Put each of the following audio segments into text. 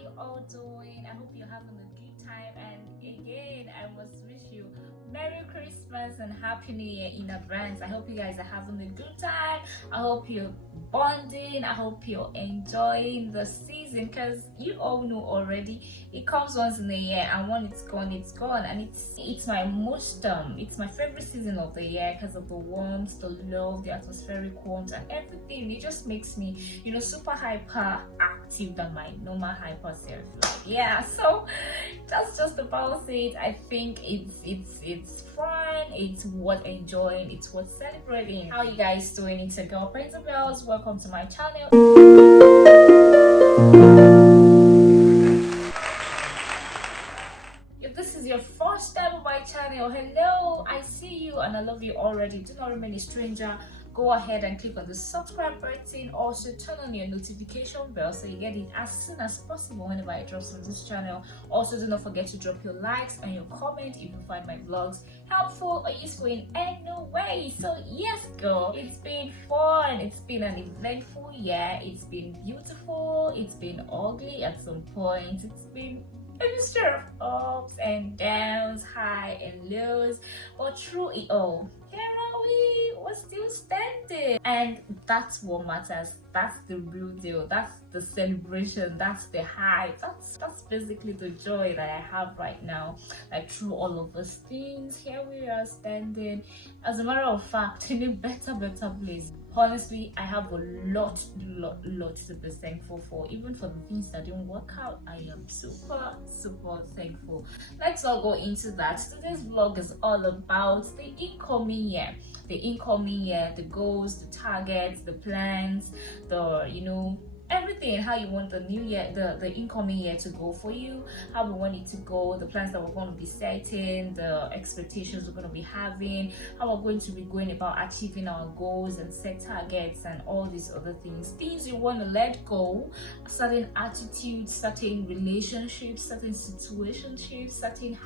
you all doing? I hope you're having a good time. And again, I must wish you Merry Christmas and Happy New Year in advance. I hope you guys are having a good time. I hope you're bonding. I hope you're enjoying the season, because you all know already it comes once in a year, and when it's gone, it's gone. And it's my it's my favorite season of the year because of the warmth, the love, the atmospheric warmth, and everything. It just makes me, super hyper active than my normal hyper self. Yeah, so that's just about it. I think it's fun, it's worth enjoying, it's worth celebrating. How you guys doing? It's a girl Principals. Welcome to my channel. If this is your first time on my channel, hello, I see you and I love you already. Do not remain a stranger. Go ahead and click on the subscribe button. Also turn on your notification bell so you get it as soon as possible whenever I drop on this channel. Also, do not forget to drop your likes and your comment if you find my vlogs helpful or useful in any way. So yes, girl, it's been fun. It's been an eventful year. It's been beautiful. It's been ugly at some points. It's been a mixture of ups and downs, high and lows, but through it all, here are we. We're still standing, and that's what matters. That's the real deal. That's the celebration. That's the high. That's basically the joy that I have right now. Like, through all of those things, here we are standing. As a matter of fact, in a better place. Honestly, I have a lot to be thankful for. Even for the things that didn't work out, I am super thankful. Let's all go into that. Today's vlog is all about the incoming year. The goals, the targets, the plans, everything, how you want the new year, the incoming year to go for you, how we want it to go, the plans that we're going to be setting, the expectations we're going to be having, how we're going to be going about achieving our goals and set targets, and all these other things you want to let go, certain attitudes, certain relationships, certain situationships, certain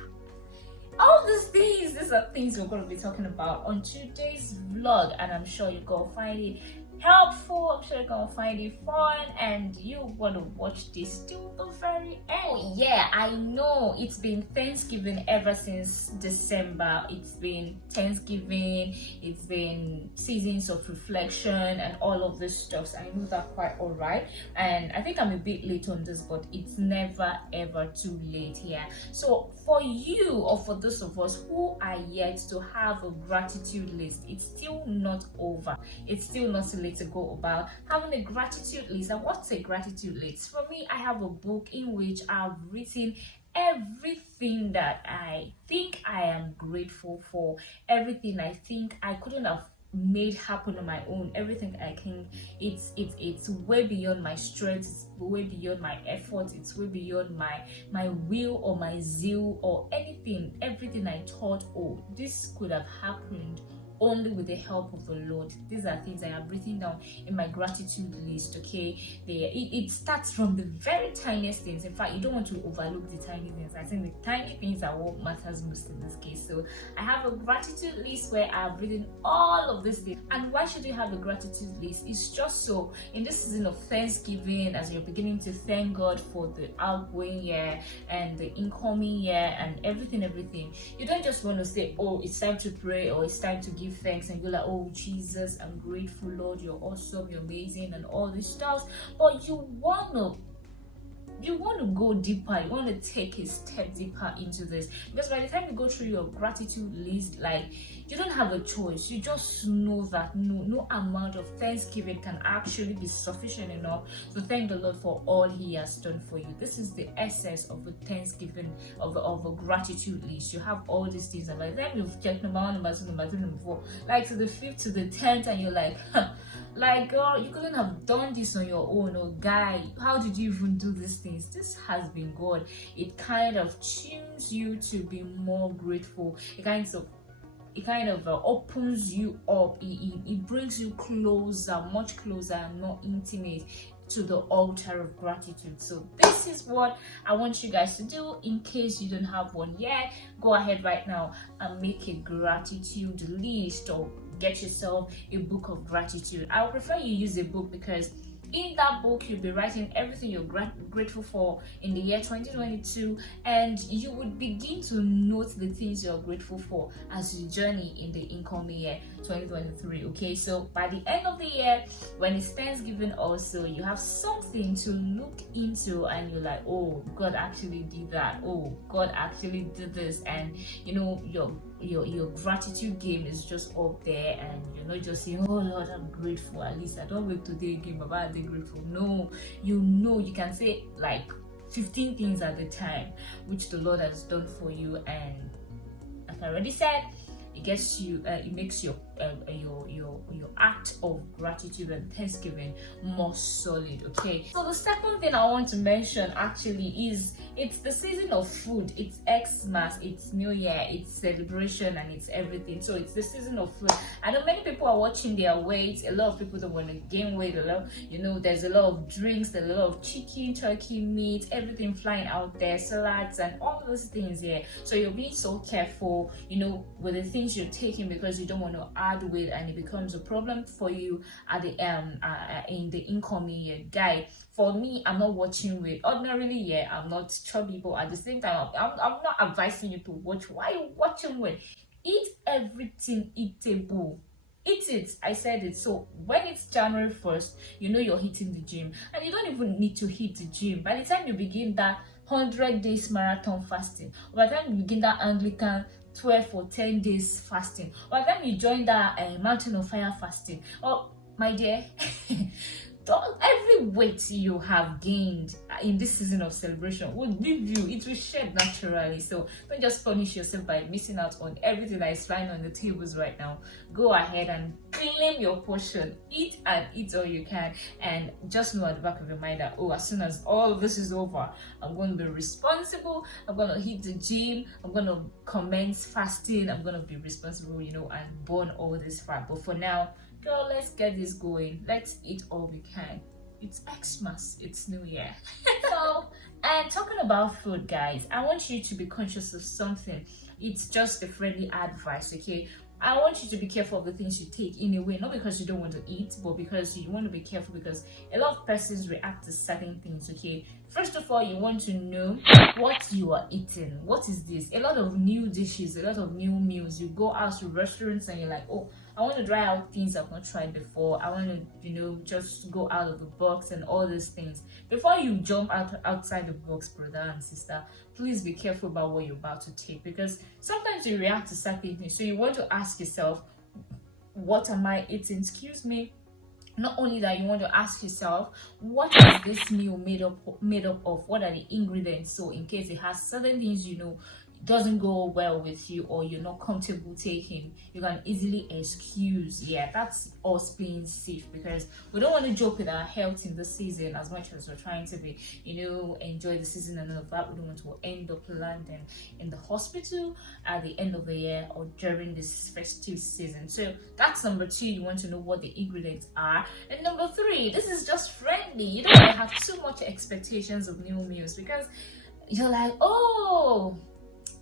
all these things. These are things we're going to be talking about on today's vlog, and I'm sure you're going to find it helpful. I'm sure you're gonna find it fun, and you want to watch this till the very end. Oh yeah, I know it's been Thanksgiving ever since December. It's been Thanksgiving, it's been seasons of reflection and all of this stuff, so I know that quite all right. And I think I'm a bit late on this, but it's never ever too late here. So for you, or for those of us who are yet to have a gratitude list, it's still not over. It's still not too late to go about having a gratitude list. And what's a gratitude list? For me, I have a book in which I've written everything that I think I am grateful for, everything I think I couldn't have made happen on my own, everything I can. It's way beyond my strength, it's way beyond my effort, it's way beyond my will or my zeal or anything. Everything I thought, oh, this could have happened only with the help of the Lord. These are things I have written down in my gratitude list. Okay, it starts from the very tiniest things. In fact, you don't want to overlook the tiny things. I think the tiny things are what matters most in this case. So I have a gratitude list where I have written all of these things. And why should you have a gratitude list? It's just so in this season of Thanksgiving, as you're beginning to thank God for the outgoing year and the incoming year and everything, you don't just want to say, oh, it's time to pray, or it's time to give thanks, and you're like, oh Jesus, I'm grateful, Lord, you're awesome, you're amazing, and all this stuff. But you want to go deeper. You want to take a step deeper into this, because by the time you go through your gratitude list, like, you don't have a choice. You just know that no amount of thanksgiving can actually be sufficient enough to thank the Lord for all He has done for you. This is the essence of a thanksgiving, of a gratitude list. You have all these things, and by the time you've checked number 1, number 2, number 3, number 4, like to the 5th, to the 10th, and you're like, like, girl, you couldn't have done this on your own, or guy, how did you even do these things? This has been God. It kind of tunes you to be more grateful. It kind of opens you up. It brings you closer, much closer, and more intimate to the altar of gratitude. So this is what I want you guys to do. In case you don't have one yet, go ahead right now and make a gratitude list, or get yourself a book of gratitude. I would prefer you use a book, because In that book, you'll be writing everything you're grateful for in the year 2022, and you would begin to note the things you're grateful for as you journey in the incoming year 2023. Okay, so by the end of the year, when it's Thanksgiving, also you have something to look into, and you're like, oh, God actually did that. Oh, God actually did this, and you know your gratitude game is just up there, and you're not just saying, oh Lord, I'm grateful, at least I don't wake today again, but I'm grateful. No, you can say like 15 things at a time which the Lord has done for you, and like I already said, it gets you it makes your act of gratitude and thanksgiving more solid. Okay, so the second thing I want to mention actually is it's the season of food. It's Xmas, it's New Year, it's celebration, and it's everything. So it's the season of food. I know many people are watching their weight. A lot of people don't want to gain weight. A lot, there's a lot of drinks, there's a lot of chicken, turkey, meat, everything flying out there, salads, and all those things here. So you're being so careful, with the things you're taking, because you don't want to add weight and it becomes a problem for you at the in the incoming year. Guy, for me, I'm not watching weight. Ordinarily, yeah, I'm not chubby, but at the same time, I'm not advising you to watch. Why are you watching weight? Eat everything eatable. Eat it. I said it. So when it's January 1st, you're hitting the gym, and you don't even need to hit the gym. By the time you begin that 100 days marathon fasting, by the time you begin that Anglican 12 or 10 days fasting, by the time you join that mountain of fire fasting, oh my dear, every weight you have gained in this season of celebration will leave you. It will shed naturally. So don't just punish yourself by missing out on everything that is lying on the tables right now. Go ahead and claim your portion. Eat and eat all you can, and just know at the back of your mind that, oh, as soon as all of this is over, I'm going to be responsible. I'm going to hit the gym. I'm going to commence fasting. I'm going to be responsible, and burn all this fat. But for now, girl, let's get this going. Let's eat all we can. It's Xmas, it's New Year. So, and talking about food, guys, I want you to be conscious of something. It's just a friendly advice, okay? I want you to be careful of the things you take in a way, not because you don't want to eat, but because you want to be careful, because a lot of persons react to certain things, okay? First of all, you want to know what you are eating. What is this? A lot of new dishes, a lot of new meals. You go out to restaurants and you're like, oh, I want to try out things I've not tried before. I want to, just go out of the box and all these things. Before you jump outside the box, brother and sister, please be careful about what you're about to take, because sometimes you react to certain things. So you want to ask yourself, what am I eating? Excuse me. Not only that, you want to ask yourself, what is this meal made up of? What are the ingredients? So in case it has certain things doesn't go well with you, or you're not comfortable taking, you can easily excuse. Yeah, that's us being safe, because we don't want to joke with our health in the season as much as we're trying to be, enjoy the season and all of that. We don't want to end up landing in the hospital at the end of the year or during this festive season. So that's number 2. You want to know what the ingredients are. And number 3, this is just friendly. You don't want to have too much expectations of new meals, because you're like, oh,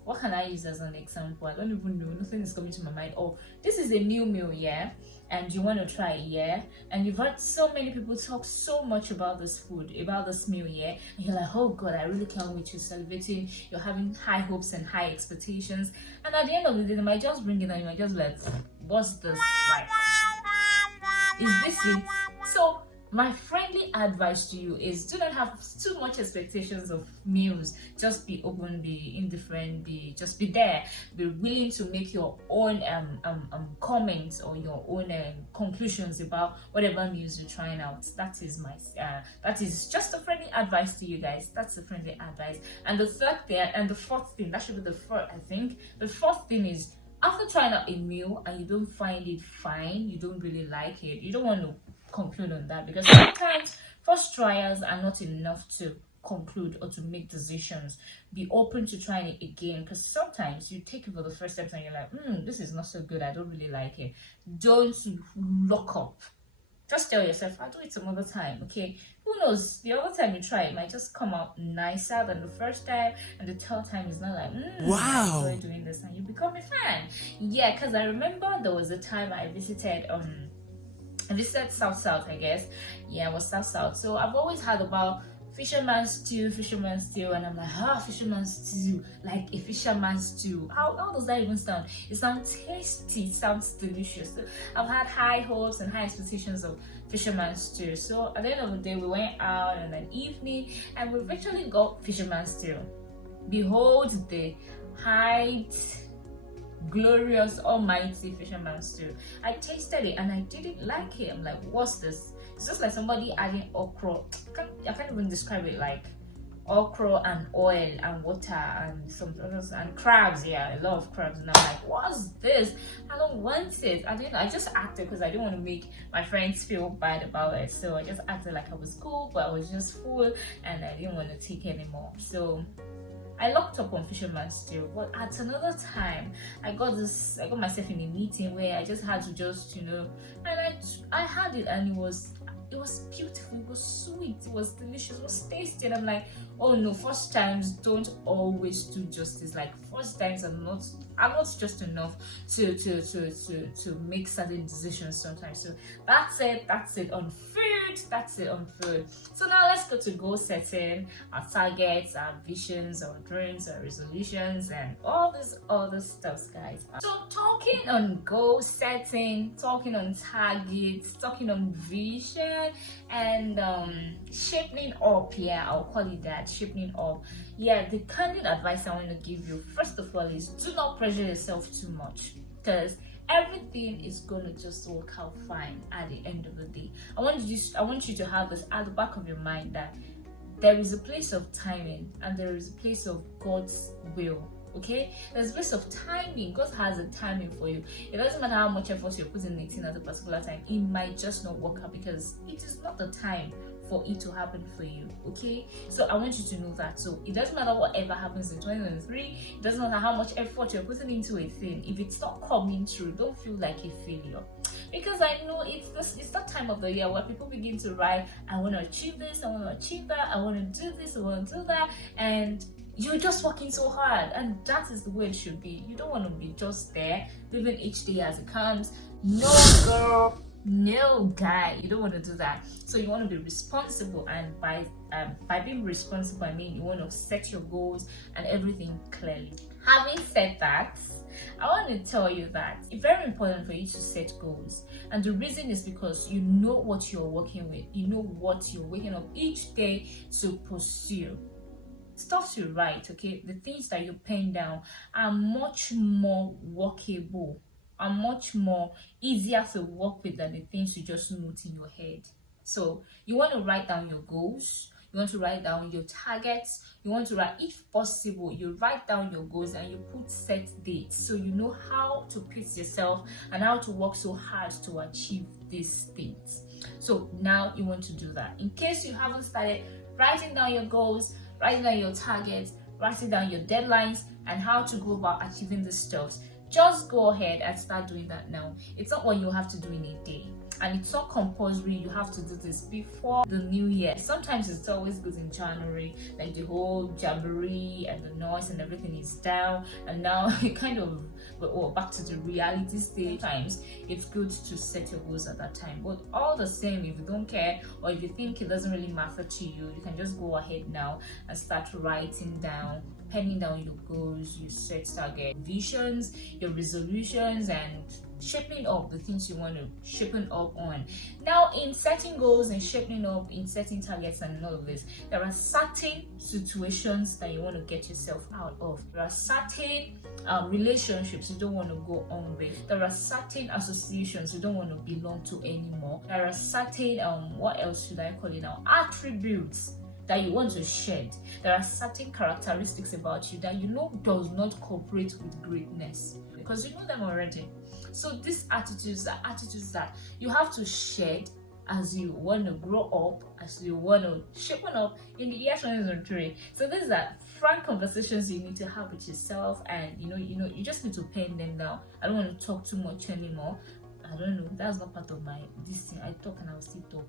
what can I use as an example? I don't even know. Nothing is coming to my mind. Oh, this is a new meal, yeah, and you want to try it, yeah, and you've heard so many people talk so much about this food, about this meal, yeah, and you're like, oh God, I really can't wait. You're salivating. You're having high hopes and high expectations, and at the end of the day, they might just bring it and you might just like, what's this? Like, is this it? So my friendly advice to you is, do not have too much expectations of meals. Just be open, be indifferent, just be there. Be willing to make your own comments or your own conclusions about whatever meals you're trying out. That is that is just a friendly advice to you guys. That's a friendly advice. And the third thing, and the fourth thing, that should be the fourth, I think. The fourth thing is, after trying out a meal and you don't find it fine, you don't really like it, you don't want to conclude on that, because sometimes first trials are not enough to conclude or to make decisions. Be open to trying it again, because sometimes you take it for the first step and you're like, this is not so good, I don't really like it. Don't lock up. Just tell yourself, I'll do it some other time, okay? Who knows, the other time you try it might just come out nicer than the first time, and the third time is not like, wow, I enjoy doing this, and you become a fan. Yeah, because I remember there was a time I visited And this said south, I guess. Yeah, it was south. So I've always heard about fisherman's stew, and I'm like, fisherman's stew, like a fisherman's stew. How does that even sound? It sounds tasty, it sounds delicious. So I've had high hopes and high expectations of fisherman's stew. So at the end of the day, we went out in an evening and we eventually got fisherman's stew. Behold the height, glorious, almighty fisherman's stew. I tasted it and I didn't like it. I'm like, what's this? It's just like somebody adding okra. I can't even describe it, like okra and oil and water and some others and crabs. Yeah, a lot of crabs. And I'm like, what's this? I don't want it. I just acted because I didn't want to make my friends feel bad about it. So I just acted like I was cool, but I was just full and I didn't want to take anymore. So I locked up on fisherman's stew. But at another time, I got myself in a meeting where I just had to and I had it, and it was beautiful, it was sweet, it was delicious, it was tasty. And I'm like, oh no, first times don't always do justice. Like first times are not just enough to make certain decisions sometimes. So that's it on food. So now let's go to goal setting, our targets, our visions, our dreams, our resolutions, and all this other stuff, guys. So talking on goal setting, talking on targets, talking on vision, and shaping up. Yeah, I'll call it that, shaping up. Yeah, the candid advice I want to give you, first of all, is do not pressure yourself too much, because everything is gonna just work out fine at the end of the day. I want you to have this at the back of your mind, that there is a place of timing and there is a place of God's will. Okay, there's a place of timing. God has a timing for you. It doesn't matter how much effort you're putting in it at a particular time, it might just not work out because it is not the time for it to happen for you. Okay, so I want you to know that. So it doesn't matter whatever happens in 2023, it doesn't matter how much effort you're putting into a thing. If it's not coming through, don't feel like a failure, because I know it's that time of the year where people begin to write, I want to achieve this, I want to achieve that, I want to do this, I want to do that, and you're just working so hard. And that is the way it should be. You don't want to be just there living each day as it comes. No girl, no guy, you don't want to do that. So you want to be responsible, and by being responsible, I mean you want to set your goals and everything clearly. Having said that, I want to tell you that it's very important for you to set goals, and the reason is because you know what you're working with, you know what you're waking up each day to pursue. Stuff to write, okay? The things that you pen down are much more workable, are much more easier to work with than the things you just note in your head. So you want to write down your goals, you want to write down your targets, you want to write, if possible, you write down your goals and you put set dates, so you know how to pace yourself and how to work so hard to achieve these things. So now you want to do that. In case you haven't started writing down your goals, writing down your targets, writing down your deadlines, and how to go about achieving the stuff, just go ahead and start doing that now. It's not what you have to do in a day, and it's not compulsory you have to do this before the new year. Sometimes it's always good in January, like the whole jamboree and the noise and everything is down, and now it kind of back to the reality stage. Times it's good to set your goals at that time, but all the same, if you don't care or if you think it doesn't really matter to you, you can just go ahead now and start writing down, penning down your goals, your set target, visions, your resolutions, and shaping up the things you want to shaping up on. Now, in setting goals and shaping up, in setting targets and all of this, there are certain situations that you want to get yourself out of. There are certain relationships you don't want to go on with. There are certain associations you don't want to belong to anymore. There are certain what else should I call it now, attributes that you want to shed. There are certain characteristics about you that you know does not cooperate with greatness, because you know them already. So these attitudes are attitudes that you have to shed as you want to grow up, as you want to shape up in the year 2023. So these are frank conversations you need to have with yourself, and you just need to pen them down. I don't want to talk too much anymore. I don't know, that's not part of my this thing. I talk and I'll still talk.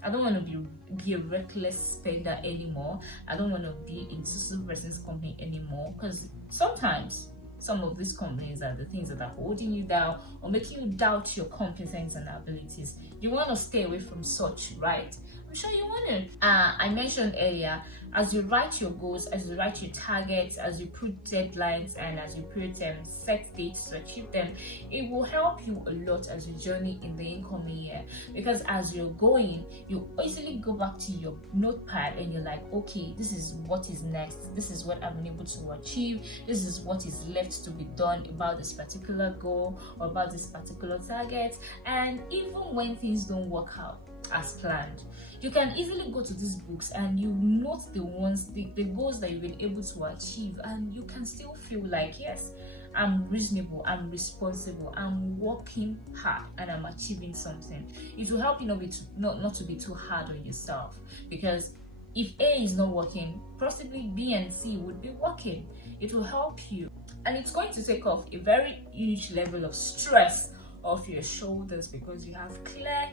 I don't want to be a reckless spender anymore. I don't want to be in two person's company anymore, because sometimes some of these complaints are the things that are holding you down or making you doubt your competence and abilities. You want to stay away from such, right? I'm sure you want to. I mentioned earlier, as you write your goals, as you write your targets, as you put deadlines, and as you put set dates to achieve them, it will help you a lot as you journey in the incoming year. Because as you're going, you easily go back to your notepad and you're like, okay, this is what is next. This is what I've been able to achieve. This is what is left to be done about this particular goal or about this particular target. And even when things don't work out as planned, you can easily go to these books and you note the goals that you've been able to achieve, and you can still feel like, yes, I'm reasonable, I'm responsible, I'm working hard, and I'm achieving something. It will help you not to be too hard on yourself, because if A is not working, possibly B and C would be working. It will help you, and it's going to take off a very huge level of stress off your shoulders, because you have clear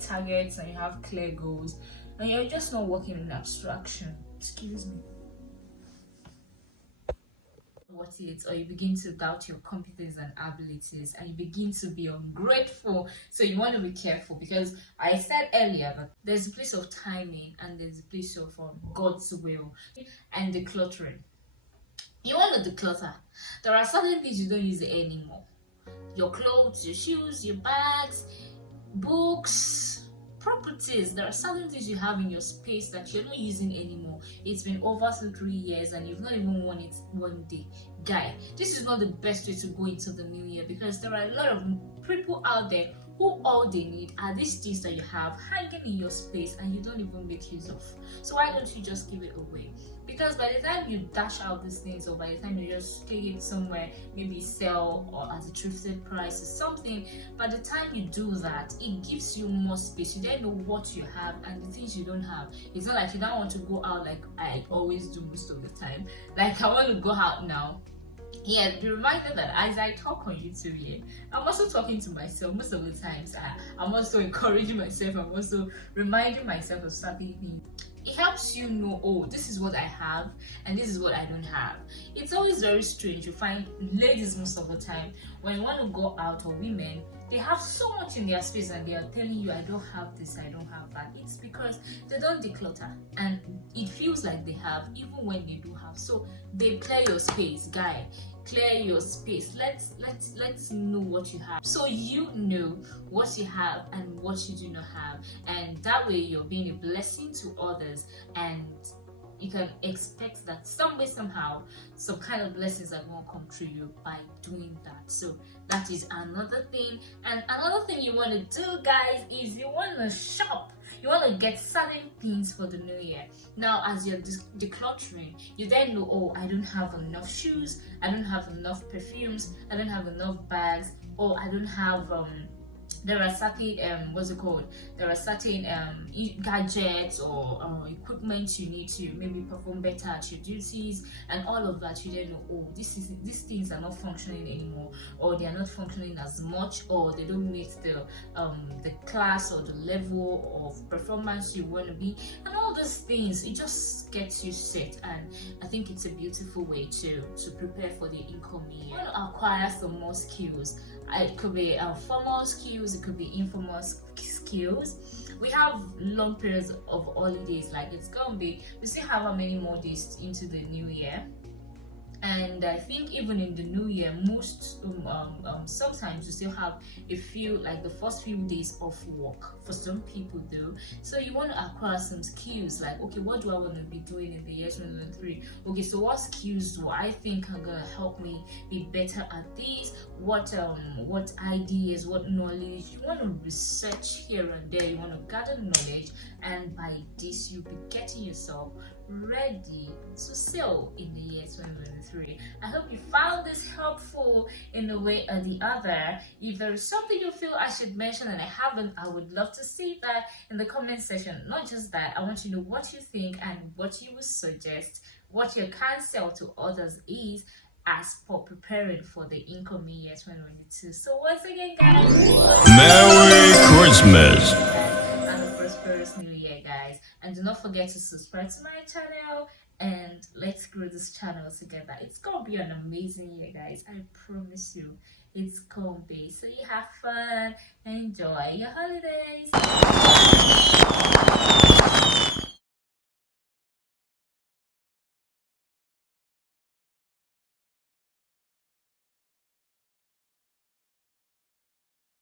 targets and you have clear goals, and you're just not working in abstraction. Excuse me. Or you begin to doubt your competence and abilities, and you begin to be ungrateful. So you want to be careful, because I said earlier that there's a place of timing and there's a place of God's will and decluttering. You want to declutter. There are certain things you don't use anymore. Your clothes, your shoes, your bags, books, properties. There are certain things you have in your space that you're not using anymore. It's been over 3 years and you've not even worn it one day. Guy, this is not the best way to go into the new year, because there are a lot of people out there who all they need are these things that you have hanging in your space and you don't even make use of. So why don't you just give it away? Because by the time you dash out these things, or by the time you just take it somewhere, maybe sell or at a thrifted price or something, by the time you do that, it gives you more space. You then know what you have and the things you don't have. It's not like you don't want to go out like I always do most of the time. Like, I want to go out now. Yeah, be reminded that as I talk on YouTube here, I'm also talking to myself most of the times. I'm also encouraging myself. I'm also reminding myself of certain things. It helps you know, oh, this is what I have and this is what I don't have. It's always very strange. You find ladies most of the time, when you want to go out, or women, they have so much in their space and they are telling you, I don't have this, I don't have that. It's because they don't declutter, and it feels like they have even when they do have. So they clear your space, guy. Clear your space. Let's know what you have, so you know what you have and what you do not have, and that way you're being a blessing to others, and you can expect that some way, somehow, some kind of blessings are going to come through you by doing that. So that is another thing. And another thing you want to do, guys, is you want to shop. You want to get certain things for the new year. Now, as you're decluttering, you then know, oh, I don't have enough shoes, I don't have enough perfumes, I don't have enough bags, or I don't have there are certain there are certain gadgets or equipment you need to maybe perform better at your duties, and all of that. You then know, oh, these things are not functioning anymore, or they are not functioning as much, or they don't meet the class or the level of performance you want to be, and all those things. It just gets you set, and I think it's a beautiful way to prepare for the incoming year. You want to acquire some more skills. It could be formal skills, it could be informal skills. We have long periods of holidays, like it's gonna be, we still have how many more days into the new year. And I think even in the new year, most sometimes you still have a few, like the first few days of work for some people though. So you want to acquire some skills, like, okay, what do I want to be doing in the year 2023? Okay, so what skills do I think are gonna help me be better at this? What ideas, what knowledge? You want to research here and there. You want to gather knowledge, and by this you'll be getting yourself ready to sail in the year 2023. I hope you found this helpful in a way or the other. If there is something you feel I should mention and I haven't, I would love to see that in the comment section. Not just that, I want you to know what you think and what you would suggest, what your counsel to others is as for preparing for the incoming year 2022. So once again, guys, Merry Christmas and a prosperous new year, guys. And do not forget to subscribe to my channel and let's grow this channel together. It's gonna be an amazing year, guys. I promise you, it's gonna be. So you have fun, enjoy your holidays.